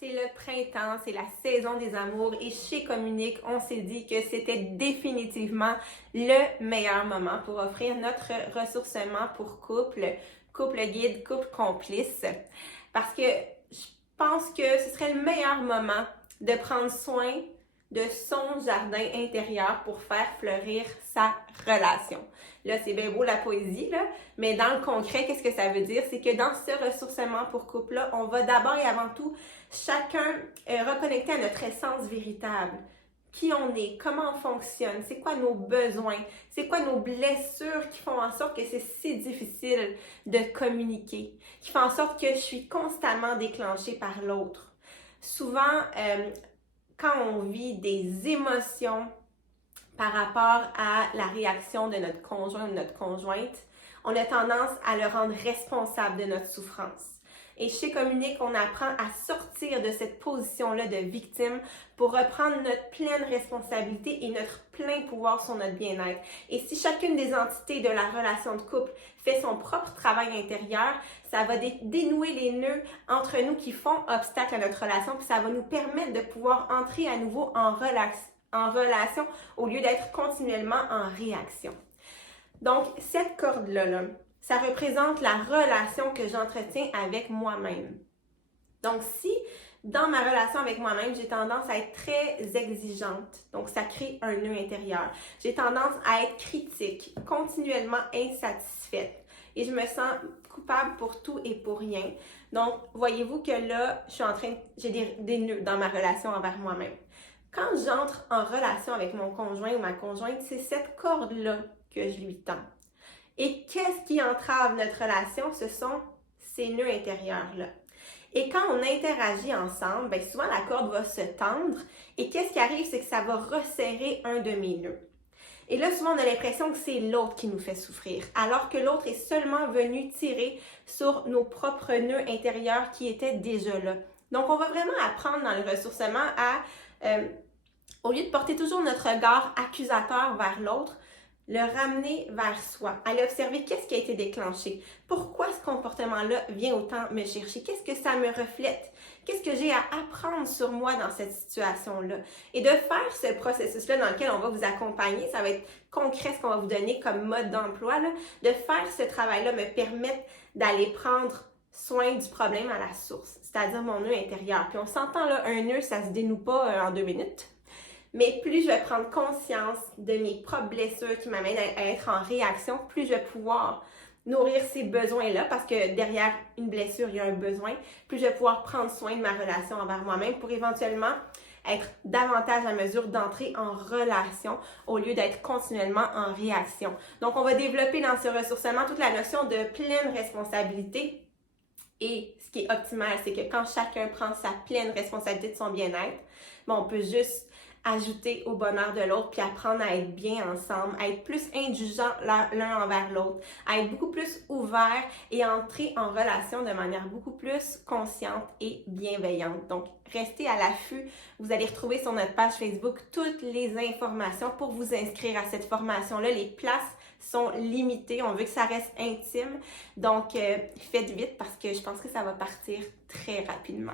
C'est le printemps, c'est la saison des amours et chez Communique, on s'est dit que c'était définitivement le meilleur moment pour offrir notre ressourcement pour couple guide, couple complice. Parce que je pense que ce serait le meilleur moment de prendre soin de son jardin intérieur pour faire fleurir sa relation. Là, c'est bien beau la poésie, là, mais dans le concret, qu'est-ce que ça veut dire? C'est que dans ce ressourcement pour couple-là, on va d'abord et avant tout chacun reconnecter à notre essence véritable. Qui on est, comment on fonctionne, c'est quoi nos besoins, c'est quoi nos blessures qui font en sorte que c'est si difficile de communiquer, qui font en sorte que je suis constamment déclenchée par l'autre. Souvent, quand on vit des émotions par rapport à la réaction de notre conjoint ou de notre conjointe, on a tendance à le rendre responsable de notre souffrance. Et chez Communique, on apprend à sortir de cette position-là de victime pour reprendre notre pleine responsabilité et notre plein pouvoir sur notre bien-être. Et si chacune des entités de la relation de couple fait son propre travail intérieur, ça va dénouer les nœuds entre nous qui font obstacle à notre relation, puis ça va nous permettre de pouvoir entrer à nouveau en relation au lieu d'être continuellement en réaction. Donc, cette corde-là, ça représente la relation que j'entretiens avec moi-même. Donc, si dans ma relation avec moi-même, j'ai tendance à être très exigeante, donc ça crée un nœud intérieur. J'ai tendance à être critique, continuellement insatisfaite et je me sens coupable pour tout et pour rien. Donc, voyez-vous que là, j'ai des nœuds dans ma relation envers moi-même. Quand j'entre en relation avec mon conjoint ou ma conjointe, c'est cette corde-là que je lui tends. Et qu'est-ce qui entrave notre relation? Ce sont ces nœuds intérieurs-là. Et quand on interagit ensemble, bien souvent la corde va se tendre et qu'est-ce qui arrive? C'est que ça va resserrer un de mes nœuds. Et là, souvent, on a l'impression que c'est l'autre qui nous fait souffrir, alors que l'autre est seulement venu tirer sur nos propres nœuds intérieurs qui étaient déjà là. Donc, on va vraiment apprendre dans le ressourcement à, au lieu de porter toujours notre regard accusateur vers l'autre, le ramener vers soi, aller observer qu'est-ce qui a été déclenché, pourquoi ce comportement-là vient autant me chercher, qu'est-ce que ça me reflète, qu'est-ce que j'ai à apprendre sur moi dans cette situation-là. Et de faire ce processus-là dans lequel on va vous accompagner, ça va être concret ce qu'on va vous donner comme mode d'emploi, là, de faire ce travail-là me permettre d'aller prendre soin du problème à la source, c'est-à-dire mon nœud intérieur. Puis on s'entend là, un nœud, ça se dénoue pas en 2 minutes. Mais plus je vais prendre conscience de mes propres blessures qui m'amènent à être en réaction, plus je vais pouvoir nourrir ces besoins-là, parce que derrière une blessure, il y a un besoin, plus je vais pouvoir prendre soin de ma relation envers moi-même pour éventuellement être davantage à mesure d'entrer en relation au lieu d'être continuellement en réaction. Donc, on va développer dans ce ressourcement toute la notion de pleine responsabilité. Et ce qui est optimal, c'est que quand chacun prend sa pleine responsabilité de son bien-être, on peut juste ajouter au bonheur de l'autre, puis apprendre à être bien ensemble, à être plus indulgent l'un envers l'autre, à être beaucoup plus ouvert et entrer en relation de manière beaucoup plus consciente et bienveillante. Donc, restez à l'affût. Vous allez retrouver sur notre page Facebook toutes les informations pour vous inscrire à cette formation-là. Les places sont limitées. On veut que ça reste intime. Donc, faites vite parce que je pense que ça va partir très rapidement.